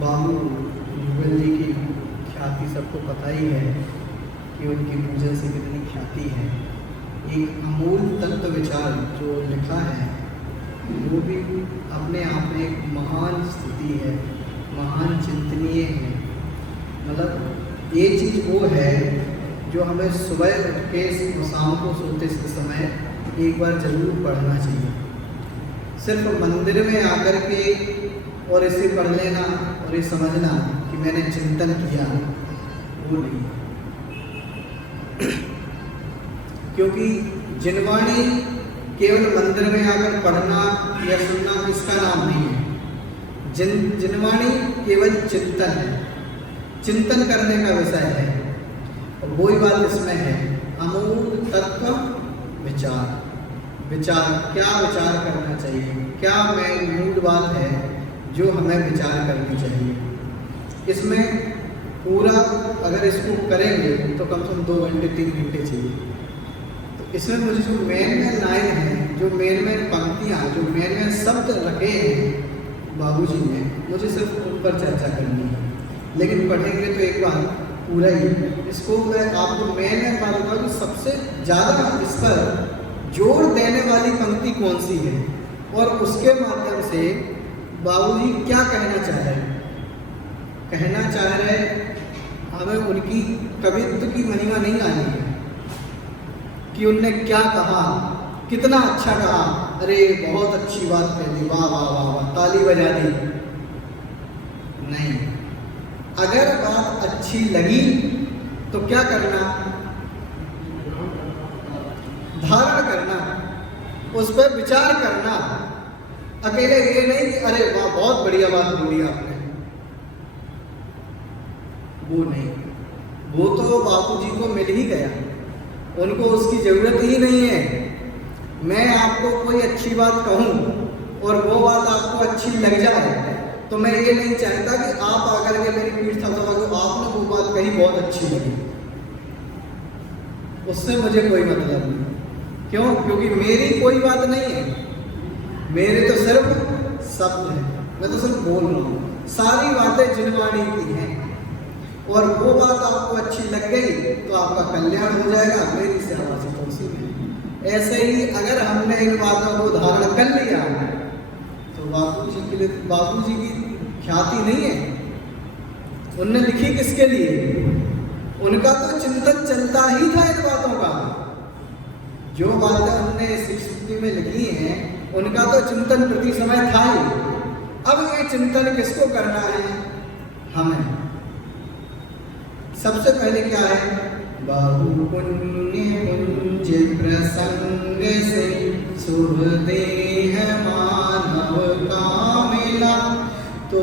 बाबू युगल जी की ख्याति सबको पता ही है कि उनकी पूजन से कितनी ख्याति है। एक अमूल तत्व विचार जो लिखा है वो भी अपने आप में एक महान स्थिति है, महान चिंतनीय है। मतलब ये चीज़ वो है जो हमें सुबह उठ के शाम को सोते समय एक बार ज़रूर पढ़ना चाहिए। सिर्फ मंदिर में आकर के और इसे पढ़ लेना और ये समझना कि मैंने चिंतन किया, वो नहीं। क्योंकि जिनवाणी केवल मंदिर में आकर पढ़ना या सुनना इसका नाम नहीं है। जिनवाणी केवल चिंतन है, चिंतन करने का विषय है। और वही बात इसमें है, अमूल तत्व विचार। विचार क्या विचार करना चाहिए, क्या मूल बात है जो हमें विचार करनी चाहिए। इसमें पूरा अगर इसको करेंगे तो कम से कम 2 घंटे 3 घंटे चाहिए। तो इसमें मुझे जो मेन लाइन है, जो मेन पंक्तियाँ, जो मेन शब्द रखे हैं बाबूजी ने, मुझे सिर्फ उन पर चर्चा करनी है। लेकिन पढ़ेंगे तो एक बार पूरा ही इसको मैं आपको मेन बात बताऊँ कि सबसे ज़्यादा इस पर जोर देने वाली पंक्ति कौन सी है और उसके माध्यम से बाबूजी क्या कहना चाह रहे हैं। कहना चाह रहे हमें उनकी कवित्व की महिमा नहीं आनी है कि उनने क्या कहा, कितना अच्छा कहा, अरे बहुत अच्छी बात कह दी, वाह वाह वाह वाह, ताली बजा दी। नहीं, अगर बात अच्छी लगी तो क्या करना, धारण करना, उस पर विचार करना। अकेले ये नहीं कि अरे वाह बहुत बढ़िया बात बोली आपने, वो नहीं। वो तो बापूजी को मिल ही गया, उनको उसकी जरूरत ही नहीं है। मैं आपको कोई अच्छी बात कहूँ और वो बात आपको अच्छी लग जाए तो मैं ये नहीं चाहता कि आप आकर के मेरी पीठ थपथपा दो, आपने वो बात कही बहुत अच्छी लगी, उससे मुझे कोई मतलब नहीं। क्यों? क्योंकि मेरी कोई बात नहीं है, मेरे तो सिर्फ शब्द है, मैं तो सिर्फ बोल रहा हूँ। सारी बातें जिनवाणी की हैं और वो बात आपको अच्छी लग गई तो आपका कल्याण हो जाएगा, मेरी सेवा से तो उसी में। ऐसे ही अगर हमने इन बातों को धारण कर लिया तो बापूजी के लिए, बापूजी की ख्याति नहीं है। उनने लिखी किसके लिए? उनका तो चिंतन चलता ही था इन बातों का। जो बातें उन्होंने स्मृति में लिखी हैं उनका तो चिंतन प्रति समय था ही। अब ये चिंतन किसको करना है? हमें। सबसे पहले क्या है? बहु पुण्य पुंज प्रसंग से शुभ देह मानव का मिला, तो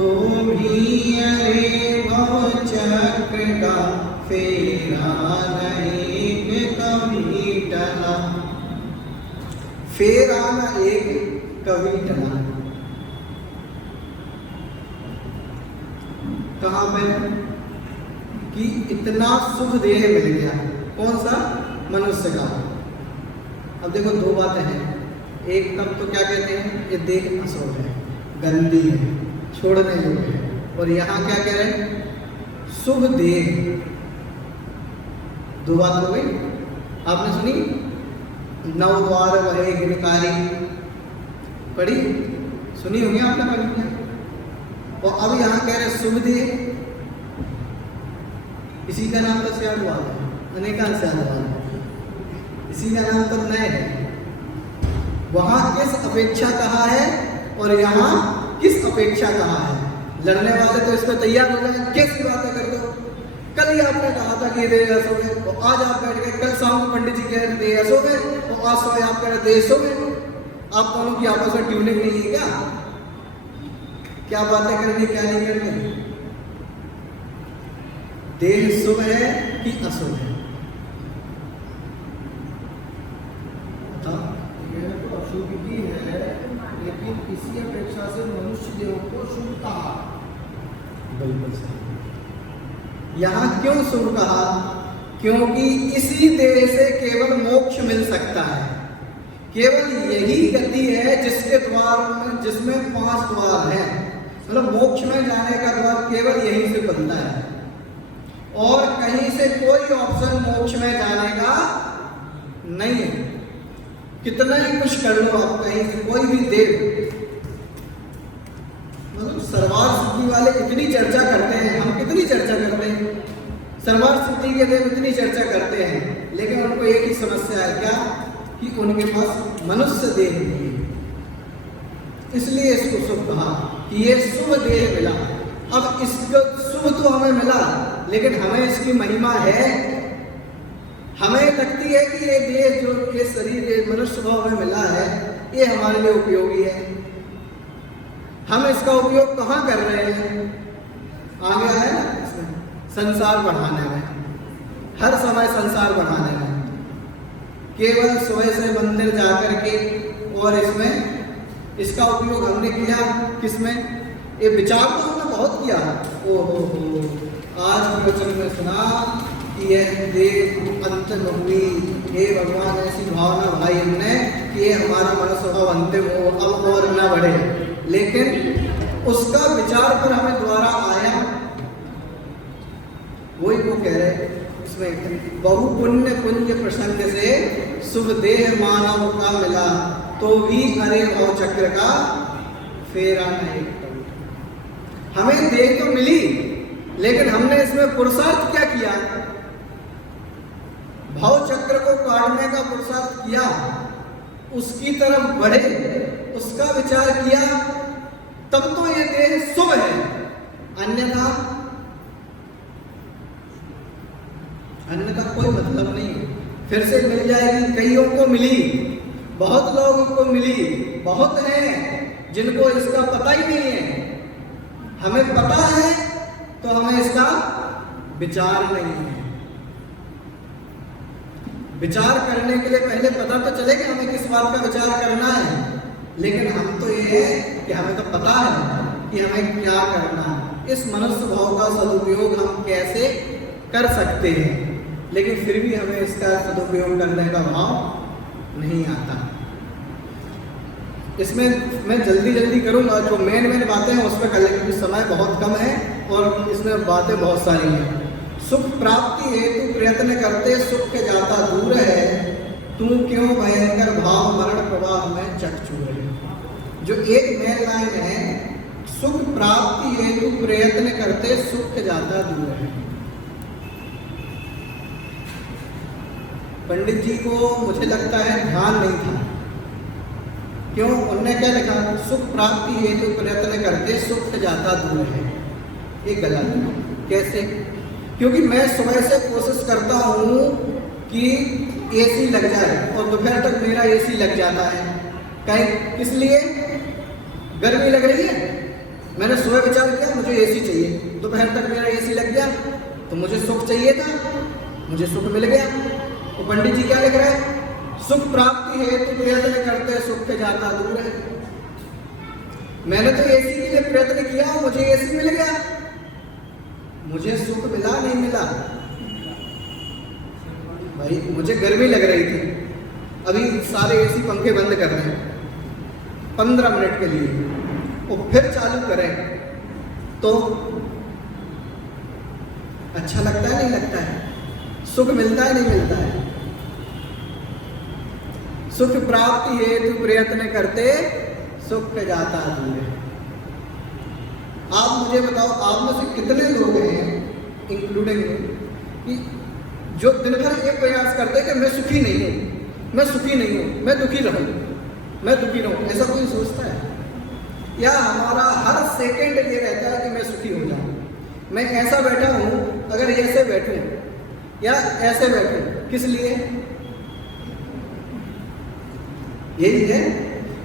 भी अरे भव चक्र का फेरा नहीं कभी टला। फेरा न एक कभी टला। कहाँ पे? कि इतना शुभ देह मिल गया। कौन सा? मनुष्य का। अब देखो 2 बातें हैं। एक तब तो क्या कहते हैं, ये देह असुर है, गंदी है, छोड़ने योग्य है। और यहाँ क्या कह रहे हैं? शुभ देह। दो बात हो गई। आपने सुनी नवद्वार वहे गुणकारी, पढ़ी सुनी होगी आपने, पढ़ी। और अब यहाँ कह रहे शुभ देह, इसी का नाम तो स्यादवाद है, अनेकांत स्यादवाद है, इसी का नाम तो नए है। वहां किस अपेक्षा कहा है और यहाँ किस अपेक्षा कहा है? लड़ने वाले तो इस पर तैयार हो जाए, कैसी बातें कर दो। कल ही आपने कहा था कि ये देह ऐसो गए, तो आज आप बैठ गए, कल शाम को पंडित जी कह रहे देह ऐसो गए, तो आज सोए आप कह रहे देह सो गए। आप दोनों की आपस में ट्यूनिंग नहीं है क्या? क्या बातें करनी क्या नहीं करनी? देह शुभ है कि अशुभ है? यह तो अशुभ ही है, लेकिन इसी अपेक्षा से मनुष्य देह को शुभ कहा। बिल्कुल सही। यहाँ क्यों शुभ कहा? क्योंकि इसी देह से केवल मोक्ष मिल सकता है। केवल यही गति है जिसके द्वार में, जिसमें 5 द्वार हैं, मतलब मोक्ष में जाने का द्वार केवल यहीं से बनता है। और कहीं से कोई ऑप्शन मोक्ष में जाने का नहीं है। कितना ही कुछ कर लो आप, कहीं से कोई भी देव, मतलब सर्वार सिद्धि वाले इतनी चर्चा करते हैं, हम कितनी चर्चा करते हैं, सर्वार सिद्धि के देव इतनी चर्चा करते हैं, लेकिन उनको एक ही समस्या है, क्या? कि उनके पास मनुष्य देह नहीं है। इसलिए इसको शुभ कहा कि ये शुभ देह मिला। अब इसका शुभ तो हमें मिला, लेकिन हमें इसकी महिमा है। हमें लगती है कि ये देह जो ये शरीर ये मनुष्य भाव में मिला है, ये हमारे लिए उपयोगी है। हम इसका उपयोग कहाँ कर रहे हैं? आगे है ना इसमें, संसार बढ़ाने में, हर समय संसार बढ़ाने में। केवल सुबह से मंदिर जाकर के, और इसमें इसका उपयोग हमने किया किसमें? ये विचार तो हमने बहुत किया। ओहो हो, आज प्रवचन में सुना कि यह देह अंत में हुई, हे भगवान ऐसी भावना भाई हमने कि ये हमारा मनुष्य भाव अंतिम हो, अब और न बढ़े। लेकिन उसका विचार पर हमें द्वारा आया, वही वो कह रहे इसमें, बहु पुण्य पुण्य प्रसंग से शुभ देह मानव का मिला, तो भी अरे भव चक्र का फेरा नहीं। हमें देह तो मिली, लेकिन हमने इसमें पुरुषार्थ क्या किया? भव चक्र को काटने का पुरुषार्थ किया, उसकी तरफ बढ़े, उसका विचार किया, तब तो ये देह शुभ है। अन्यथा कोई मतलब नहीं है। फिर से मिल जाएगी, कईयों को मिली, बहुत लोगों को मिली, बहुत हैं जिनको इसका पता ही नहीं है। हमें पता है तो हमें इसका विचार नहीं है। विचार करने के लिए पहले पता तो चले कि हमें किस बात का विचार करना है, लेकिन हम तो ये है कि हमें तो पता है कि हमें क्या करना है। इस मनुष्य भाव का सदुपयोग हम कैसे कर सकते हैं, लेकिन फिर भी हमें इसका सदुपयोग करने का भाव नहीं आता। इसमें मैं जल्दी करूंगा, जो मेन बातें हैं उस पर कर लेंगे, क्योंकि समय बहुत कम है और इसमें बातें बहुत सारी हैं। सुख प्राप्ति हेतु प्रयत्न करते सुख के जाता दूर है, तू क्यों भयंकर भाव मरण प्रवाह में चकचूर है। जो एक मेन लाइन है, सुख प्राप्ति हेतु प्रयत्न करते सुख के जाता दूर है। पंडित जी को मुझे लगता है ध्यान नहीं था, क्यों? उन्होंने क्या लिखा? सुख प्राप्ति हेतु प्रयत्न करते सुख के जाता दूर है। ये गलत है। कैसे? क्योंकि मैं सुबह से कोशिश करता हूँ कि एसी लग जाए और दोपहर तक मेरा एसी लग जाता है। कहीं किस लिए? गर्मी लग रही है, मैंने सुबह विचार किया मुझे एसी चाहिए, दोपहर तक मेरा एसी लग गया, तो मुझे सुख चाहिए था, मुझे सुख मिल गया। तो पंडित जी क्या लिख रहे हैं? सुख प्राप्ति है तो प्रयत्न करते सुख के जाता दूर है। मैंने तो एसी के लिए प्रयत्न किया, मुझे एसी मिल गया, मुझे सुख मिला नहीं मिला? भाई मुझे गर्मी लग रही थी, अभी सारे एसी पंखे बंद कर रहे हैं 15 मिनट के लिए, और फिर चालू करें तो अच्छा लगता है नहीं लगता है? सुख मिलता है नहीं मिलता है? सुख प्राप्ति हेतु प्रयत्न करते सुख जाता दूर है। आप मुझे बताओ, आप में से कितने लोग हैं, इंक्लूडिंग कि जो दिन भर ये प्रयास करते हैं कि मैं सुखी नहीं हूं, मैं सुखी नहीं हूं, मैं दुखी रहूं, मैं दुखी रहूं? ऐसा कोई सोचता है? या हमारा हर सेकंड ये रहता है कि मैं सुखी हो जाऊं, मैं ऐसा बैठा हूं, अगर ऐसे बैठूं या ऐसे बैठूं, किस लिए? यही है,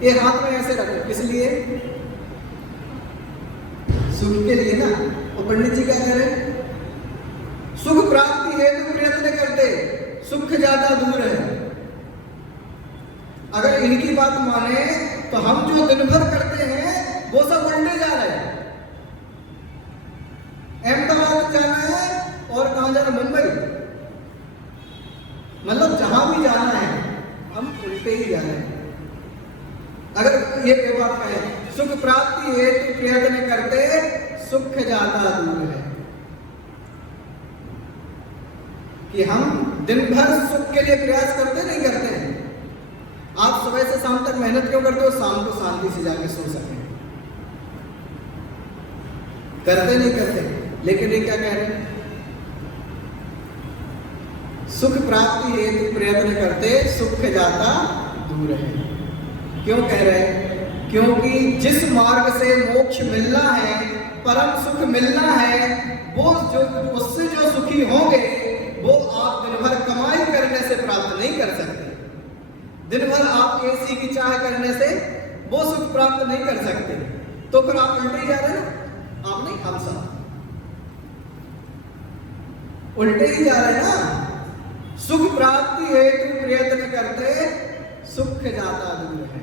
ये हाथ में ऐसे रखो, किस लिए? सुख के लिए ना। और पंडित जी क्या करें? सुख प्राप्ति हेतु प्रयत्न करते सुख ज्यादा दूर है। अगर इनकी बात माने तो हम जो दिन भर करते हैं वो सब उल्टे जा रहे हैं। अहमदाबाद जाना है और कहां जाना? मुंबई, मतलब जहां भी जाना है हम उल्टे ही जा रहे हैं। अगर ये बात कहें सुख प्राप्ति हेतु प्रयत्न करते सुख ज्यादा दूर है, कि हम दिन भर सुख के लिए प्रयास करते नहीं करते हैं? आप सुबह से शाम तक मेहनत क्यों करते हो? शाम को शांति से जाके सो सकें। करते नहीं करते? लेकिन ये क्या कह रहे हैं? सुख प्राप्ति हेतु प्रयत्न करते सुख जाता दूर है। क्यों कह रहे हैं? क्योंकि जिस मार्ग से मोक्ष मिलना है, परम सुख मिलना है, वो जो उससे जो सुखी होंगे वो आप दिन भर कमाई करने से प्राप्त नहीं कर सकते। दिन भर आप एसी की चाह करने से वो सुख प्राप्त नहीं कर सकते। तो फिर आप उल्टे ही जा रहे हैं ना? आप नहीं, हम सब उल्टे ही जा रहे हैं ना। सुख प्राप्ति हेतु प्रयत्न करते सुख जाता दूर है।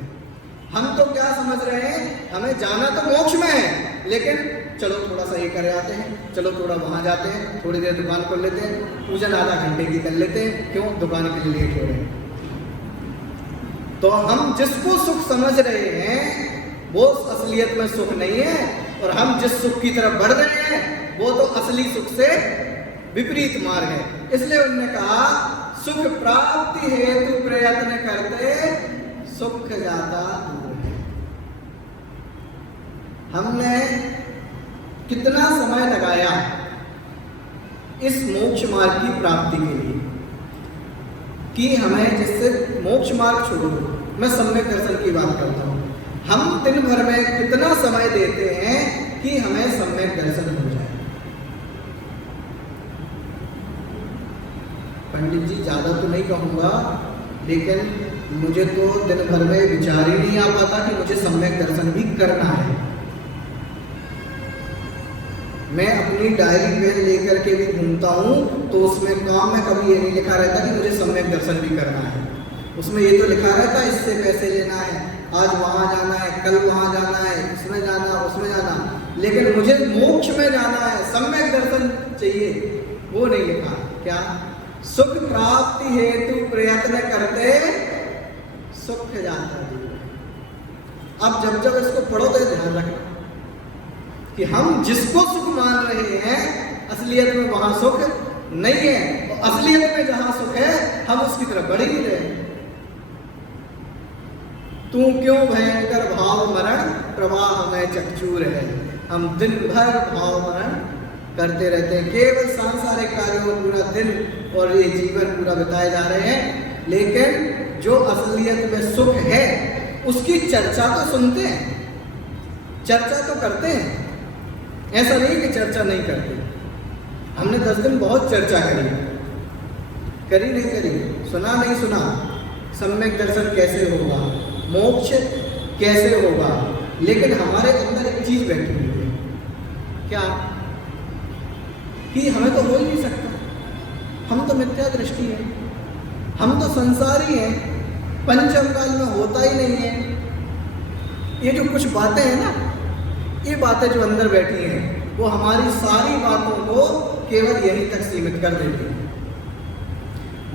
हम तो क्या समझ रहे हैं, हमें जाना तो मोक्ष में है, लेकिन चलो थोड़ा सा ये कर आते हैं, चलो थोड़ा वहां जाते हैं, थोड़ी देर दुकान खोल लेते हैं, पूजन आधा घंटे की कर लेते हैं, क्यों? दुकान के लिए लेट हो रहे हैं। तो हम जिसको सुख समझ रहे हैं वो असलियत में सुख नहीं है, और हम जिस सुख की तरफ बढ़ रहे हैं वो तो असली सुख से विपरीत मार्ग है। इसलिए उन्होंने कहा सुख प्राप्ति हेतु प्रयत्न करते सुख जाता दूर है। हमने कितना समय लगाया इस मोक्ष मार्ग की प्राप्ति के लिए, कि हमें जिससे मोक्ष मार्ग छोड़ो, मैं सम्यक दर्शन की बात करता हूं, हम दिन भर में कितना समय देते हैं कि हमें सम्यक दर्शन हो जाए? पंडित जी ज्यादा तो नहीं कहूंगा, लेकिन मुझे तो दिन भर में विचार ही नहीं आ पाता कि मुझे सम्यक दर्शन भी करना है। मैं अपनी डायरी पेन लेकर के भी घूमता हूँ तो उसमें काम में कभी ये नहीं लिखा रहता कि मुझे सम्यक दर्शन भी करना है। उसमें ये तो लिखा रहता है इससे पैसे लेना है, आज वहाँ जाना है, कल वहाँ जाना है, इसमें जाना, उसमें जाना, लेकिन मुझे मोक्ष में जाना है, सम्यक दर्शन चाहिए, वो नहीं लिखा। क्या? सुख प्राप्ति हेतु प्रयत्न करते सुख जाता दूर है। अब जब जब इसको पढ़ो तो ध्यान रखना कि हम जिसको सुख मान रहे हैं असलियत में वहां सुख नहीं है, और असलियत में जहां सुख है हम उसकी तरफ बढ़ ही नहीं रहे। तू क्यों भयंकर भाव मरण प्रवाह में चकचूर है। हम दिन भर भाव मरण करते रहते हैं, केवल सांसारिक कार्यों में पूरा दिन और ये जीवन पूरा बिताए जा रहे हैं, लेकिन जो असलियत में सुख है उसकी चर्चा तो सुनते हैं, चर्चा तो करते हैं। ऐसा नहीं कि चर्चा नहीं करते। हमने 10 दिन बहुत चर्चा करी नहीं करी, सुना नहीं सुना, सम्यक दर्शन कैसे होगा, मोक्ष कैसे होगा, लेकिन हमारे अंदर एक चीज बैठी हुई है, क्या? कि हमें तो हो ही नहीं सकता, हम तो मिथ्या दृष्टि है, हम तो संसारी हैं, पंचम काल में होता ही नहीं है। ये जो कुछ बातें हैं ना, ये बातें जो अंदर बैठी हैं वो हमारी सारी बातों को केवल यहीं तक सीमित कर देती है।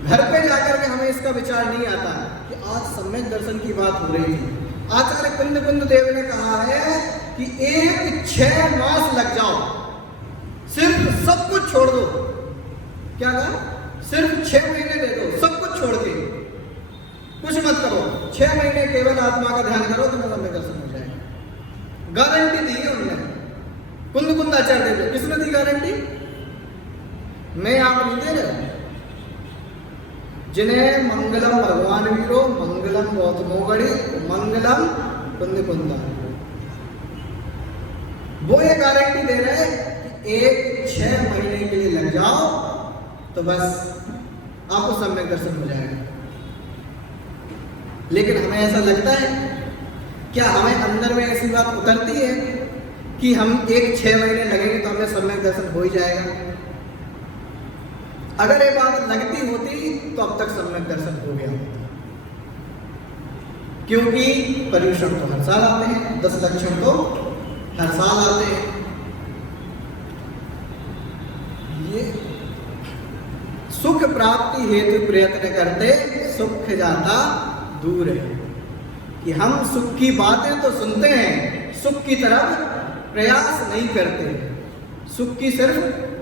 घर पे जाकर के हमें इसका विचार नहीं आता कि आज सम्यक दर्शन की बात हो रही थी। आचार्य कुंद देव ने कहा है कि 6 मास लग जाओ, सिर्फ सब कुछ छोड़ दो। क्या कहा? सिर्फ 6 महीने दे दो, सब कुछ छोड़ के कुछ मत करो, 6 महीने केवल आत्मा का ध्यान करो, तुम्हें सम्यक दर्शन हो जाएगा। गारंटी दी है उन्होंने, कुंद कुंदाचार्य दे। किसने दी गारंटी? मैं आप नहीं दे रहे। जिन्हें मंगलम भगवान वीरो, मंगलम गौतमो गढ़ी, मंगलम कुंद कुंदा, वो ये गारंटी दे रहे हैं कि 6 महीने के लिए लग जाओ तो बस आपको सम्यक दर्शन हो जाएगा। लेकिन हमें ऐसा लगता है, क्या हमें अंदर में ऐसी बात उतरती है कि हम 6 महीने लगेंगे तो हमें सम्यक दर्शन हो ही जाएगा? अगर ये बात लगती होती तो अब तक सम्यक दर्शन हो गया होता। क्योंकि पर्यूषण तो हर साल आते हैं, 10 लक्षण तो हर साल आते हैं। ये सुख प्राप्ति हेतु प्रयत्न करते, सुख जाता दूर है। कि हम सुख की बातें तो सुनते हैं, सुख की तरफ प्रयास नहीं करते। सुख की सिर्फ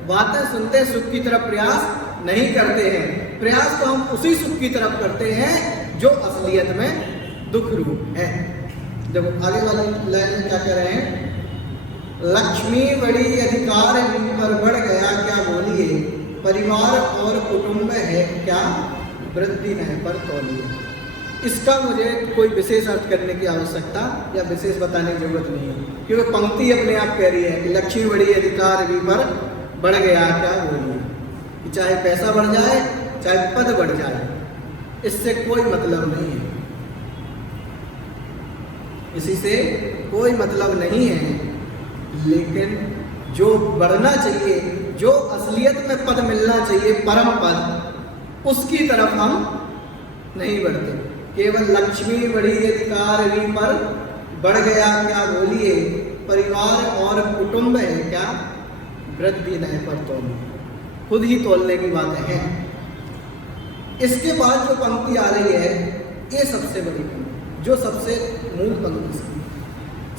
बातें सुनते, सुख की तरफ प्रयास नहीं करते हैं। प्रयास तो हम उसी सुख की तरफ करते हैं जो असलियत में दुख रूप है। देखो आगे वाली लाइन में क्या कह रहे हैं? लक्ष्मी बड़ी अधिकार पर बढ़ गया क्या बोलिए, परिवार और कुटुंब है क्या वृद्धि नहीं पर तौलिए। इसका मुझे कोई विशेष अर्थ करने की आवश्यकता या विशेष बताने की जरूरत नहीं है, क्योंकि पंक्ति अपने आप कह रही है कि लक्ष्मी बड़ी अधिकार पर बढ़ गया क्या बोलिए। कि चाहे पैसा बढ़ जाए, चाहे पद बढ़ जाए, इससे कोई मतलब नहीं है, इसी से कोई मतलब नहीं है। लेकिन जो बढ़ना चाहिए, जो असलियत में पद मिलना चाहिए, परम पद, उसकी तरफ हम नहीं बढ़ते। केवल लक्ष्मी बड़ी अधिकार पर बढ़ गया क्या बोलिए, परिवार और कुटुंब है क्या वृद्धि नहीं पर तोल। खुद ही तोलने की बातें हैं। इसके बाद जो पंक्ति आ रही है, ये सबसे बड़ी पंक्ति, जो सबसे मूल पंक्ति है।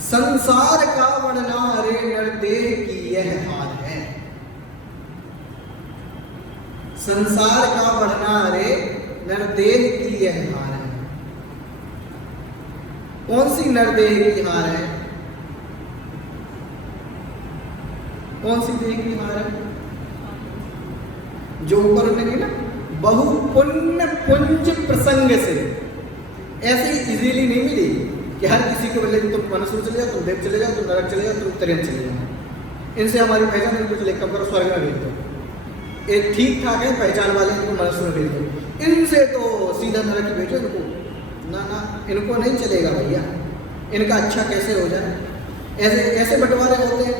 संसार का वर्णना रे नरदेह की यह हाल है। संसार का वर्णना रे नरदेह की यह हाल है। कौन सी नरदेह की हार है? कौन सी देह की हार है? जो ऊपर उठेंगे ना, बहु पुण्य पुंज प्रसंग से। ऐसे इजीली नहीं मिली कि हर किसी को बोले तुम मनुष्य चले जाओ, तुम देव चले जाओ, तुम नरक चले जाओ, तुम त्रियन चले जाओ। इनसे हमारी पहचान नहीं, कुछ कम करो, स्वर्ग में भेज दो। एक ठीक ठाक है पहचान वाले, इनको मनुष्य में भेज दो। इनसे तो सीधा नरक ही भेजो इनको। ना ना, इनको नहीं चलेगा भैया, इनका अच्छा कैसे हो जाए? ऐसे ऐसे बंटवारे होते हैं।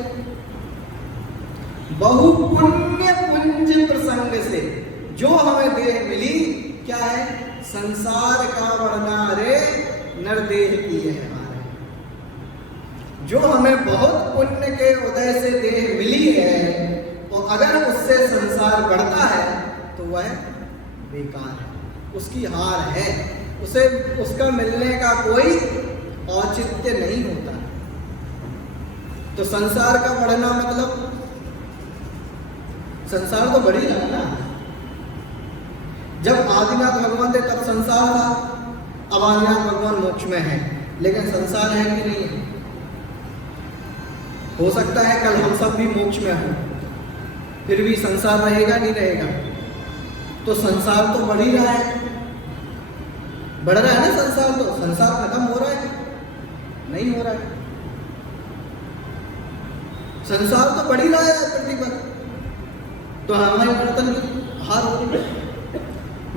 बहु पुण्य पुंज प्रसंग से जो हमें देह मिली, क्या है? संसार का वर्णा रे नरदेह की है हमारे। जो हमें बहुत पुण्य के उदय से देह मिली है, तो अगर उससे संसार बढ़ता है तो वह बेकार है, उसकी हार है, उसे उसका मिलने का कोई औचित्य नहीं होता। तो संसार का बढ़ना मतलब संसार तो बढ़ ही रहा ना। जब आदिनाथ भगवान थे तब संसार था, अब आदिनाथ भगवान मोक्ष में है, लेकिन संसार है कि नहीं है? हो सकता है कल हम सब भी मोक्ष में हों, फिर भी संसार रहेगा नहीं रहेगा? तो संसार तो बढ़ ही रहा है, बढ़ रहा है ना संसार। तो संसार खत्म हो रहा है? नहीं हो रहा है। संसार तो बढ़ ही रहा है पृथ्वी पर, तो हमारी वर्तन की हार हो रही है।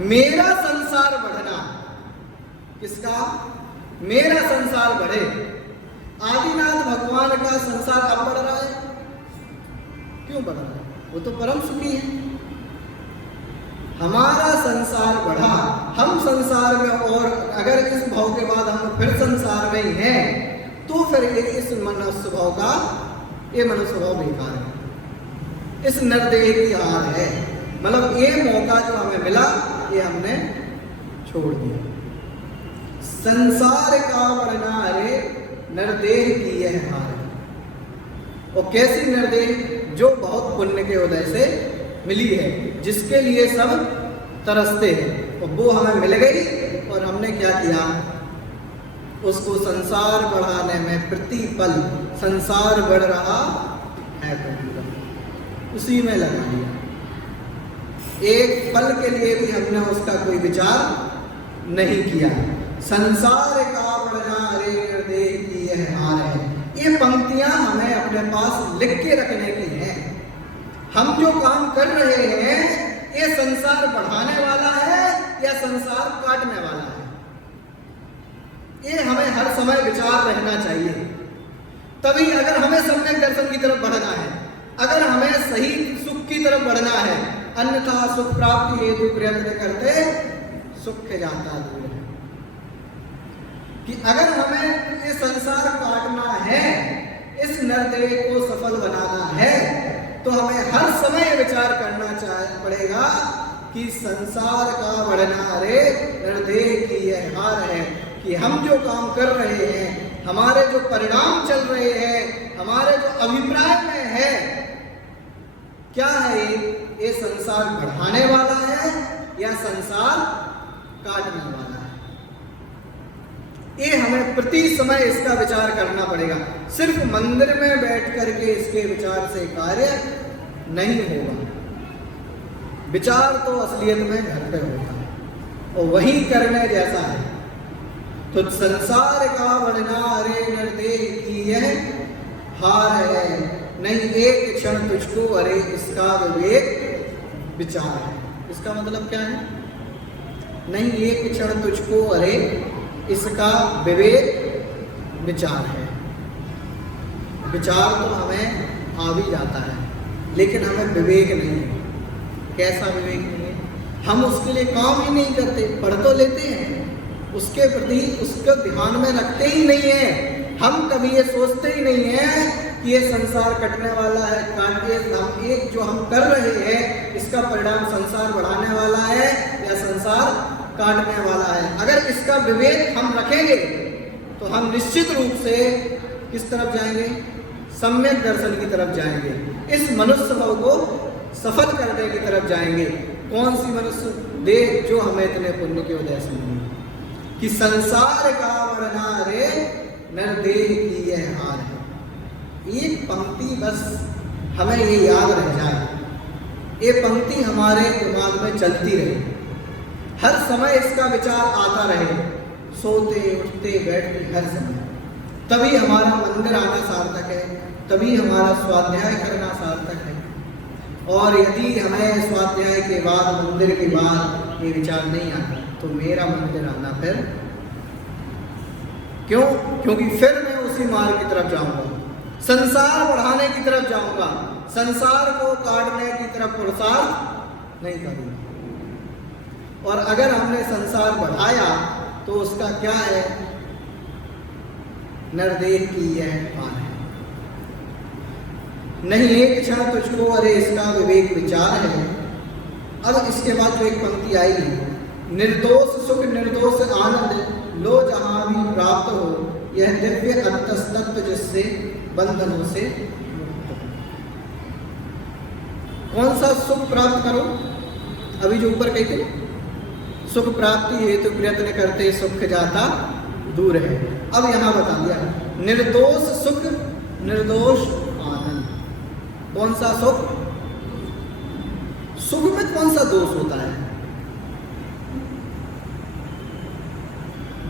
मेरा संसार बढ़ना, किसका? मेरा संसार बढ़े। आदिनाथ भगवान का संसार अब बढ़ रहा है, क्यों बढ़ रहा है? वो तो परम सुखी है। हमारा संसार बढ़ा, हम संसार में, और अगर इस भाव के बाद हम फिर संसार में ही हैं, तो फिर इस मनुष्य भाव का, ये मनुष्य भाव बेकार है, इस नरदेह की हार है। मतलब ये मौका जो हमें मिला, ये हमने छोड़ दिया। संसार का वर्णा रे नरदेह की यह हार है। और कैसी निर्देह जो बहुत पुण्य के उदय से मिली है, जिसके लिए सब तरसते हैं, और वो हमें मिल गई और हमने क्या किया, उसको संसार बढ़ाने में प्रतिपल संसार बढ़ रहा है प्रतिपल उसी में लगा दिया। एक पल के लिए भी हमने उसका कोई विचार नहीं किया। संसार का बढ़ना अरे निर्देह की यह हार है। ये पंक्तियां हमें अपने पास लिख के रखने की हैं। हम जो काम कर रहे हैं ये संसार बढ़ाने वाला है या संसार काटने वाला है, ये हमें हर समय विचार रहना चाहिए। तभी अगर हमें सम्यक दर्शन की तरफ बढ़ना है, अगर हमें सही सुख की तरफ बढ़ना है, अन्यथा सुख प्राप्ति हेतु प्रयत्न करते सुख जाता दूर है। कि अगर हमें ये संसार काटना है, इस निर्देह को सफल बनाना है, तो हमें हर समय विचार करना पड़ेगा कि संसार का बढ़ना रे निर्देह की यह हार है। कि हम जो काम कर रहे हैं, हमारे जो परिणाम चल रहे हैं, हमारे जो अभिप्राय में है, क्या है ये संसार बढ़ाने वाला है या संसार काटने वाला है। ये हमें प्रति समय इसका विचार करना पड़ेगा। सिर्फ मंदिर में बैठ करके इसके विचार से कार्य नहीं होगा। विचार तो असलियत में घर पे होता है और वही करने जैसा है। तो संसार का बढ़ना अरे निर्देह की यह हार है, नहीं एक क्षण तुझको अरे इसका विवेक विचार है। इसका मतलब क्या है? नहीं एक क्षण तुझको अरे इसका विवेक विचार है। विचार तो हमें आ भी जाता है, लेकिन हमें विवेक नहीं है। कैसा विवेक नहीं है? हम उसके लिए काम ही नहीं करते। पढ़ तो लेते हैं, उसके प्रति उसको ध्यान में रखते ही नहीं है। हम कभी ये सोचते ही नहीं है कि ये संसार कटने वाला है, काटिए हम एक जो हम कर रहे हैं इसका परिणाम संसार बढ़ाने वाला है या संसार काटने वाला है। अगर इसका विवेक हम रखेंगे तो हम निश्चित रूप से किस तरफ जाएंगे? सम्यक दर्शन की तरफ जाएंगे। इस मनुष्य भाव को सफल करने की तरफ जाएंगे। कौन सी मनुष्य देह जो हमें इतने पुण्य के उदय से मिली कि संसार का बढ़ना रे निर्देह की यह हार है। एक पंक्ति बस हमें ये याद रह जाए, ये पंक्ति हमारे दिमाग में चलती रहे, हर समय इसका विचार आता रहे, सोते उठते बैठते हर समय। तभी हमारा मंदिर आना सार्थक है, तभी हमारा स्वाध्याय करना सार्थक है। और यदि हमें स्वाध्याय के बाद मंदिर के बाद ये विचार नहीं आता तो मेरा मंदिर आना फिर क्यों? क्योंकि फिर मैं उसी मार्ग की तरफ जाऊंगा, संसार बढ़ाने की तरफ जाऊंगा, संसार को काटने की तरफ पुरुषार्थ नहीं करूंगा। और अगर हमने संसार बढ़ाया तो उसका क्या है? निर्देह की यह हार है। नहीं एक क्षण तुझको अरे इसका विवेक विचार है। अब इसके बाद जो एक पंक्ति आई, निर्दोष सुख निर्दोष आनंद लो जहां भी प्राप्त हो, यह दिव्य अंतस्तत्व जिससे बंधनों से मुक्त हो। कौन सा सुख प्राप्त करो? अभी जो ऊपर कहते सुख प्राप्ति हेतु प्रयत्न करते सुख जाता दूर है। अब यहां बता दिया निर्दोष सुख निर्दोष आनंद। कौन सा सुख? सुख में कौन सा दोष होता है?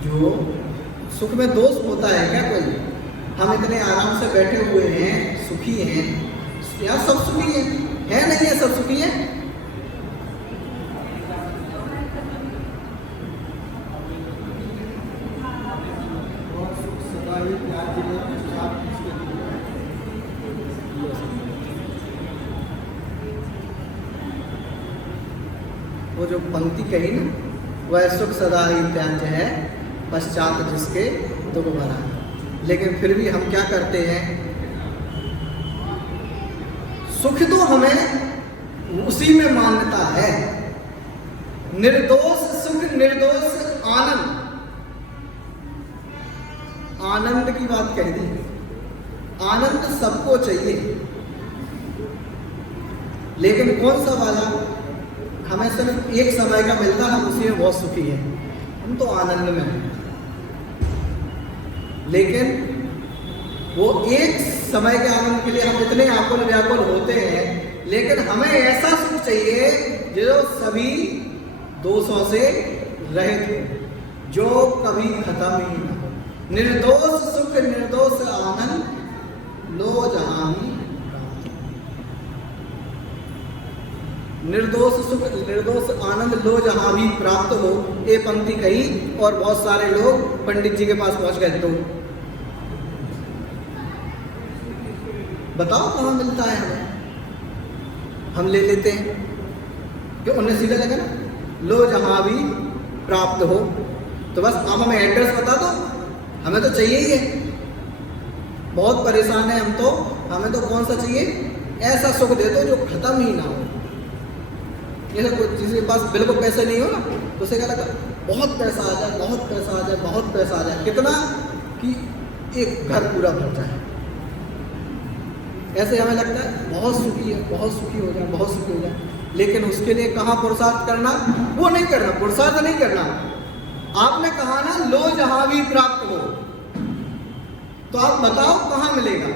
जो सुख में दोष होता है क्या कोई? हम इतने आराम से बैठे हुए हैं, सुखी हैं, या सब सुखी हैं? है नहीं है सब सुखी हैं? वो जो पंक्ति कही ना, वह सुख सदा ही त्याज्य है पश्चात जिसके दुख भरा। लेकिन फिर भी हम क्या करते हैं? सुख तो हमें उसी में मान्यता है। निर्दोष सुख निर्दोष आनंद, आनंद की बात कह दी। आनंद सबको चाहिए, लेकिन कौन सा वाला हमें सिर्फ एक समय का मिलता, हम उसी में बहुत सुखी हैं, हम तो आनंद में हैं। लेकिन वो एक समय के आनंद के लिए हम इतने आकुल व्याकुल होते हैं, लेकिन हमें ऐसा सुख चाहिए जो सभी दोषों से रहित हो, जो कभी खत्म ही ना हो। निर्दोष सुख निर्दोष आनंद लो जहां भी प्राप्त हो। निर्दोष सुख निर्दोष आनंद लो जहां भी प्राप्त हो, ये पंक्ति कही और बहुत सारे लोग पंडित जी के पास पहुंच गए। तो बताओ कहाँ मिलता है हमें, हम ले लेते हैं कि उन्हें सीधा लगा ना, लो जहां भी प्राप्त हो। तो बस आप हमें एड्रेस बता दो, हमें तो चाहिए ही है, बहुत परेशान है हम तो, हमें तो कौन सा चाहिए, ऐसा सुख दे दो जो खत्म ही ना हो। ये सब जिसके पास बिल्कुल पैसे नहीं हो ना, तो उसे क्या लगता, बहुत पैसा आ जाए, बहुत पैसा आ जाए, बहुत पैसा आ जाए, कितना कि एक घर पूरा भर जाए। ऐसे हमें लगता है बहुत सुखी है, बहुत सुखी हो जाए, बहुत सुखी हो जाए। लेकिन उसके लिए कहाँ पुरुषार्थ करना, वो नहीं करना, पुरुषार्थ नहीं करना। आपने कहा ना लो जहां भी प्राप्त हो, तो आप बताओ कहाँ मिलेगा।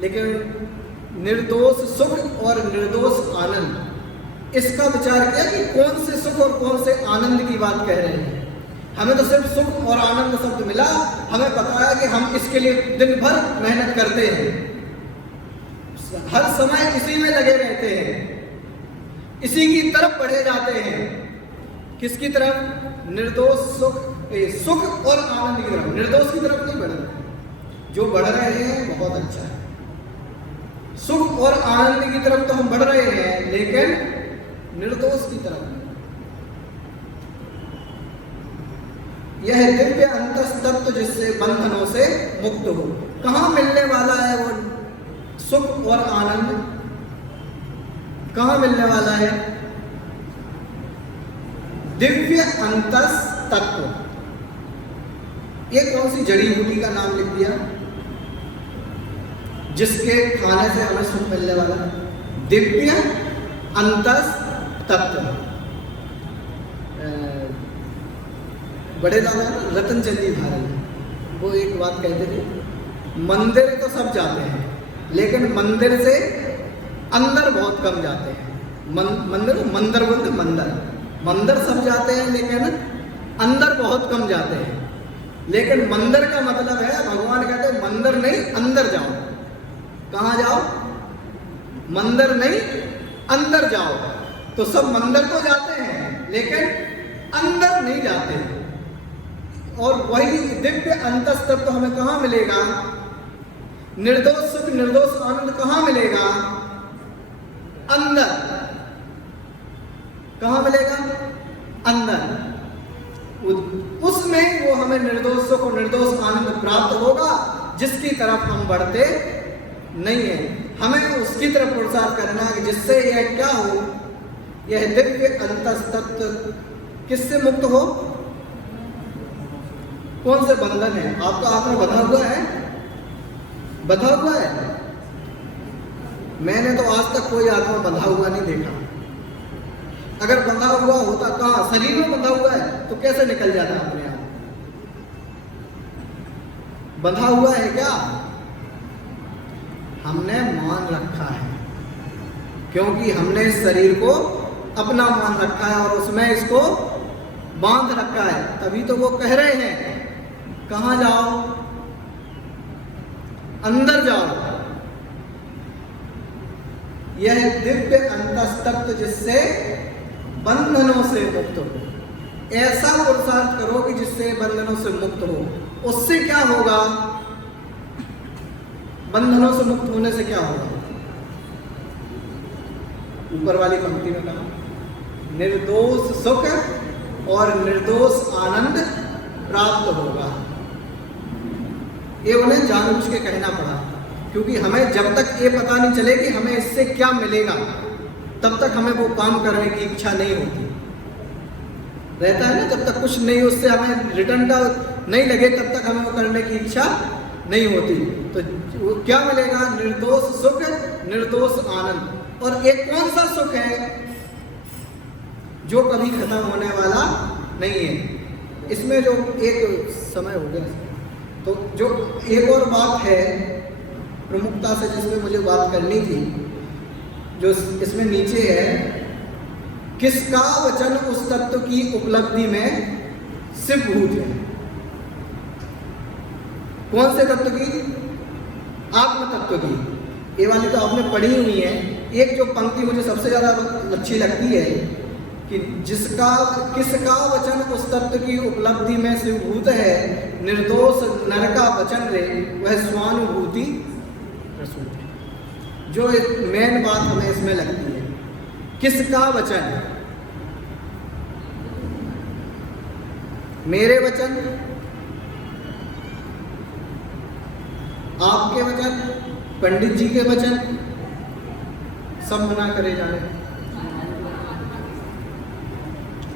लेकिन निर्दोष सुख और निर्दोष आनंद, इसका विचार किया कि कौन से सुख और कौन से आनंद की बात कह रहे हैं। हमें तो सिर्फ सुख और आनंद शब्द मिला, हमें पता है कि हम इसके लिए दिन भर मेहनत करते हैं, हर समय इसी में लगे रहते हैं, इसी की तरफ बढ़े जाते हैं। किसकी तरफ, निर्दोष सुख सुख और आनंद की तरफ, निर्दोष की तरफ नहीं बढ़ रहे। जो बढ़ रहे हैं बहुत अच्छा है, सुख और आनंद की तरफ तो हम बढ़ रहे हैं, लेकिन निर्दोष की तरफ नहीं। यह दिव्य अंतस्तत्व जिससे बंधनों से मुक्त हो। कहाँ मिलने वाला है वो सुख और आनंद, कहाँ मिलने वाला है, दिव्य अंतस्तत्व। ये कौन सी जड़ी बूटी का नाम लिख दिया जिसके खाने से हमें सुख मिलने वाला, दिव्य अंतस्तत्व। बड़े दादा रतन चंद जी भारत वो एक बात कहते थे, मंदिर तो सब जाते हैं लेकिन मंदिर से अंदर बहुत कम जाते हैं। मंदिर मंदिर बोलते, मंदिर सब जाते हैं लेकिन अंदर बहुत कम जाते हैं। लेकिन मंदिर का मतलब है, भगवान कहते हैं मंदिर नहीं अंदर जाओ। कहाँ जाओ, मंदिर नहीं अंदर जाओ। तो सब मंदिर तो जाते हैं लेकिन अंदर नहीं जाते। और वही दिव्य अंतस्तत्व तो हमें कहाँ मिलेगा, निर्दोष सुख निर्दोष आनंद कहाँ मिलेगा, अंदर। कहाँ मिलेगा, अंदर। उसमें वो हमें निर्दोष सुख और निर्दोष आनंद प्राप्त होगा जिसकी तरफ हम बढ़ते नहीं है। हमें उसकी तरफ पुरुषार्थ करना है कि जिससे यह क्या हो, यह दिव्य अंतस्तत्व किससे मुक्त हो, कौन से बंधन है। आपका आपने बंधा हुआ है, बंधा हुआ है। मैंने तो आज तक कोई आत्मा बंधा हुआ नहीं देखा। अगर बंधा हुआ होता, कहाँ, शरीर में बंधा हुआ है तो कैसे निकल जाता अपने आप। बंधा हुआ है क्या, हमने मान रखा है, क्योंकि हमने इस शरीर को अपना मान रखा है और उसमें इसको बांध रखा है। तभी तो वो कह रहे हैं कहाँ जाओ, अंदर जाओ। यह दिव्य अंतस्तत्व जिससे बंधनों से मुक्त हो। ऐसा पुरुषार्थ करो कि जिससे बंधनों से मुक्त हो। उससे क्या होगा, बंधनों से मुक्त होने से क्या होगा, ऊपर वाली पंक्ति में कहा, निर्दोष सुख और निर्दोष आनंद प्राप्त होगा। ये उन्हें जानबूझ के कहना पड़ा, क्योंकि हमें जब तक ये पता नहीं चले कि हमें इससे क्या मिलेगा, तब तक हमें वो काम करने की इच्छा नहीं होती। रहता है ना, जब तक कुछ नहीं उससे हमें रिटर्न का नहीं लगे तब तक हमें वो करने की इच्छा नहीं होती। तो वो क्या मिलेगा? निर्दोष सुख, निर्दोष आनंद। और एक कौन सा सुख है जो कभी खत्म होने वाला नहीं है। इसमें जो एक समय हो गया, तो जो एक और बात है प्रमुखता से जिसमें मुझे बात करनी थी, जो इसमें नीचे है, किसका वचन उस तत्व की उपलब्धि में सिद्धभूत है। कौन से तत्व की? आत्म तत्व की। ये वाली तो आपने पढ़ी हुई है। एक जो पंक्ति मुझे सबसे ज्यादा अच्छी लगती है कि किसका वचन उस तत्व की उपलब्धि में सिद्धभूत है, निर्दोष नर का वचन रे वह स्वानुभूति प्रसूत है। जो मेन बात हमें इसमें लगती है, किसका वचन? मेरे वचन, आपके वचन, पंडित जी के वचन, सब मना करे जा रहे।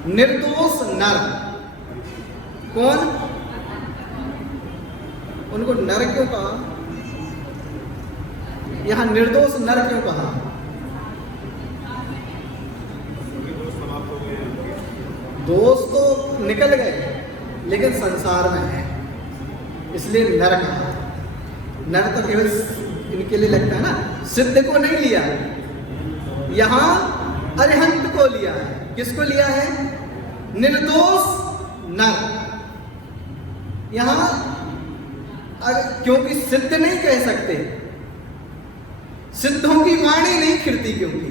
निर्दोष नर कौन? उनको नर क्यों कहा? यहां निर्दोष नर क्यों कहा? दोष तो निकल गए लेकिन संसार में है, इसलिए नर कहा। नर तो केवल इनके लिए लगता है ना, सिद्ध को नहीं लिया, यहां अरिहंत को लिया है। किसको लिया है? निर्दोष नर। यहां क्योंकि सिद्ध नहीं कह सकते, सिद्धों की वाणी नहीं खिरती, क्योंकि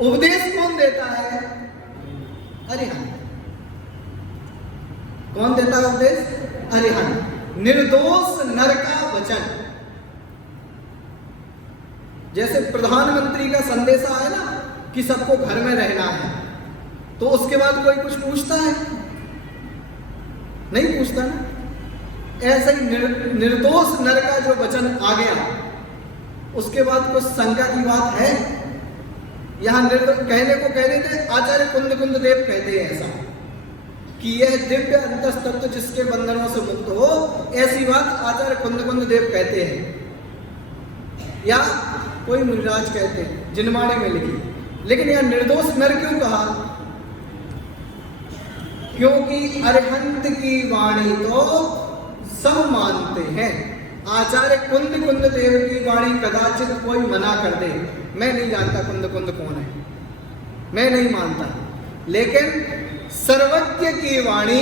उपदेश कौन देता है? अरिहंत। कौन देता है उपदेश? अरिहंत। निर्दोष नर का वचन। जैसे प्रधानमंत्री का संदेशा है ना कि सबको घर में रहना है, तो उसके बाद कोई कुछ पूछता है? नहीं पूछता ना। ऐसे ही निर्दोष नर का जो वचन आ गया, उसके बाद कुछ शंका की बात है? यहां कहने को कह रहे थे, आचार्य कुंद देव कहते हैं ऐसा कि यह दिव्य अंतस्तत्व जिसके बंधनों से मुक्त हो, ऐसी बात आचार्य कुंद देव कहते हैं, या कोई मुनिराज कहते हैं, जिनवाणी में लिखी। लेकिन यह निर्दोष नर क्यों कहा? क्योंकि अरिहंत की वाणी तो सब मानते हैं। आचार्य कुंद देव की वाणी कदाचित कोई मना कर दे, मैं नहीं जानता कुंद कौन है, मैं नहीं मानता, लेकिन सर्वज्ञ की वाणी,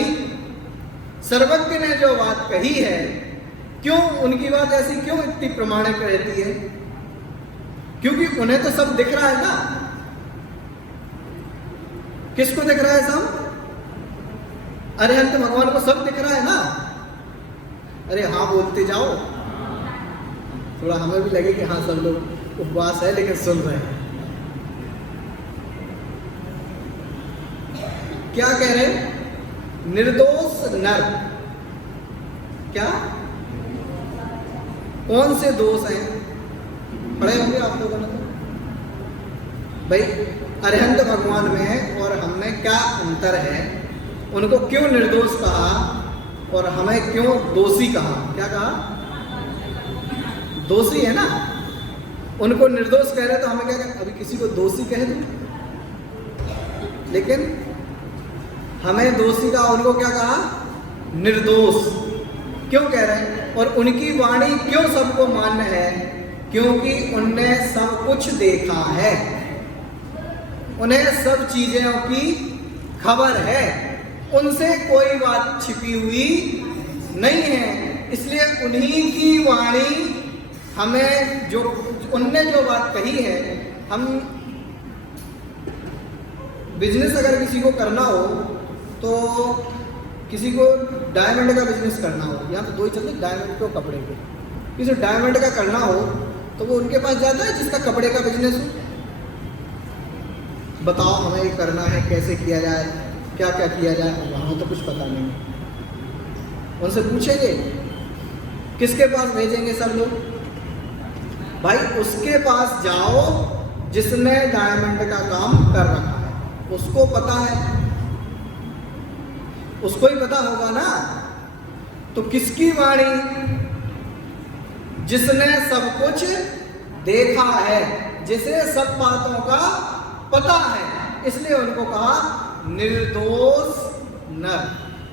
सर्वज्ञ ने जो बात कही है, क्यों उनकी बात ऐसी क्यों इतनी प्रमाणिक रहती है? क्योंकि उन्हें तो सब दिख रहा है ना। किसको दिख रहा है सब? अरिहंत भगवान को सब दिख रहा है ना। अरे हाँ बोलते जाओ, थोड़ा हमें भी लगे कि हाँ सब लोग उपवास है लेकिन सुन रहे हैं। क्या कह रहे हैं? निर्दोष नर। क्या? कौन से दोष हैं? पढ़े होंगे आप लोगों ने तो। भाई अरिहंत भगवान में और हम में क्या अंतर है? उनको क्यों निर्दोष कहा और हमें क्यों दोषी कहा? क्या कहा? दोषी है ना। उनको निर्दोष कह रहे तो हमें क्या कह? अभी किसी को दोषी कह दो, लेकिन हमें दोषी का, उनको क्या कहा? निर्दोष। क्यों कह रहे हैं? और उनकी वाणी क्यों सबको मान्य है? क्योंकि उनने सब कुछ देखा है, उन्हें सब चीजों की खबर है, उनसे कोई बात छिपी हुई नहीं है। इसलिए उन्हीं की वाणी हमें, जो उनने जो बात कही है, हम बिजनेस अगर किसी को करना हो, तो किसी को डायमंड का बिजनेस करना हो, यहाँ तो दो ही चलते, डायमंड को कपड़े को, किसी डायमंड का करना हो तो वो उनके पास जाता है जिसका कपड़े का बिजनेस हो। बताओ हमें ये करना है, कैसे किया जाए, क्या क्या किया जाए? वहाँ तो कुछ पता नहीं। उनसे पूछेंगे, किसके पास भेजेंगे सब लोग? भाई उसके पास जाओ जिसने डायमंड का काम कर रखा है, उसको पता है, उसको ही पता होगा ना। तो किसकी वाणी जिसने सब कुछ देखा है, जिसे सब बातों का पता है, इसलिए उनको कहा निर्दोष नर,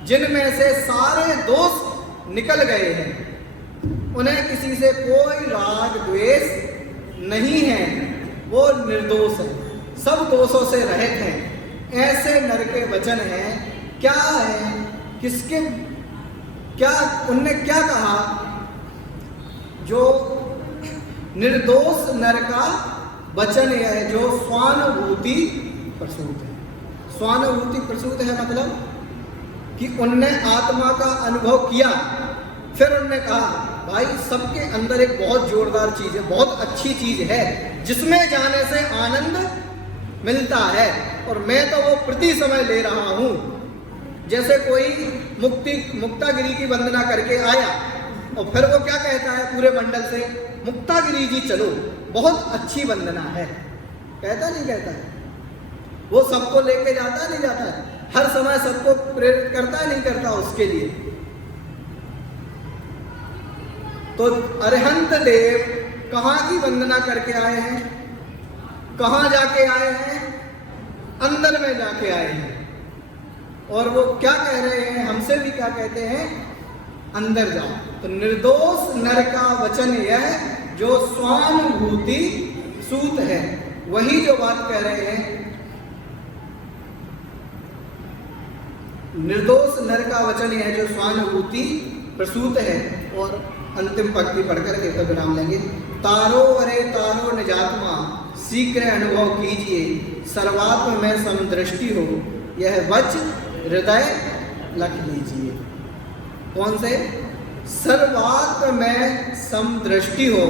जिनमें से सारे दोष निकल गए हैं, उन्हें किसी से कोई राग द्वेष नहीं है, वो निर्दोष है, सब दोषों से रहित हैं। ऐसे नर के वचन हैं, क्या है, किसके, क्या उनने क्या कहा, जो निर्दोष नर का वचन यह है जो स्वानुभूति प्रसूत है। स्वानुभूति प्रसूत है मतलब कि उनने आत्मा का अनुभव किया, फिर उनने कहा भाई सबके अंदर एक बहुत जोरदार चीज है, बहुत अच्छी चीज है, जिसमें जाने से आनंद मिलता है, और मैं तो वो प्रति समय ले रहा हूं। जैसे कोई मुक्तागिरी की वंदना करके आया और फिर वो क्या कहता है पूरे मंडल से, मुक्तागिरी जी चलो, बहुत अच्छी वंदना है, कहता नहीं कहता है? वो सबको लेके जाता नहीं जाता है, हर समय सबको प्रेरित करता नहीं करता उसके लिए। तो अरिहंत देव कहाँ की वंदना करके आए हैं, कहाँ जाके आए हैं, अंदर में जाके आए हैं, और वो क्या कह रहे हैं, हमसे भी क्या कहते हैं, अंदर जाओ। तो निर्दोष नर का वचन यह जो स्वानुभूति सूत है, वही जो बात कह रहे हैं, निर्दोष नर का वचन यह जो स्वानुभूति प्रसूत है। और अंतिम पंक्ति पढ़कर के तो विराम लेंगे। तारो अरे तारो निजात्मा शीघ्र अनुभव कीजिए, सर्वात्म में समदृष्टि हो, यह वच हृदय लख लीजिए। कौन से? सर्वात्म में समदृष्टि हो,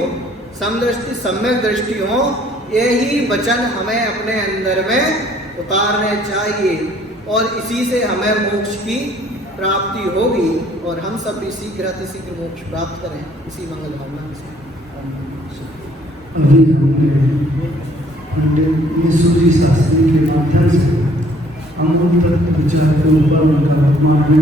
समदृष्टि सम्यक दृष्टि हो, यही वचन हमें अपने अंदर में उतारने चाहिए, और इसी से हमें मोक्ष की प्राप्ति होगी, और हम सब भी शीघ्र अतिशीघ्र मोक्ष प्राप्त करें, इसी मंगल भावना के साथ। अभी हमने पंडित यीशुजी शास्त्री के माध्यम से अमूल तत्व विचार के ऊपर उनका वर्तमान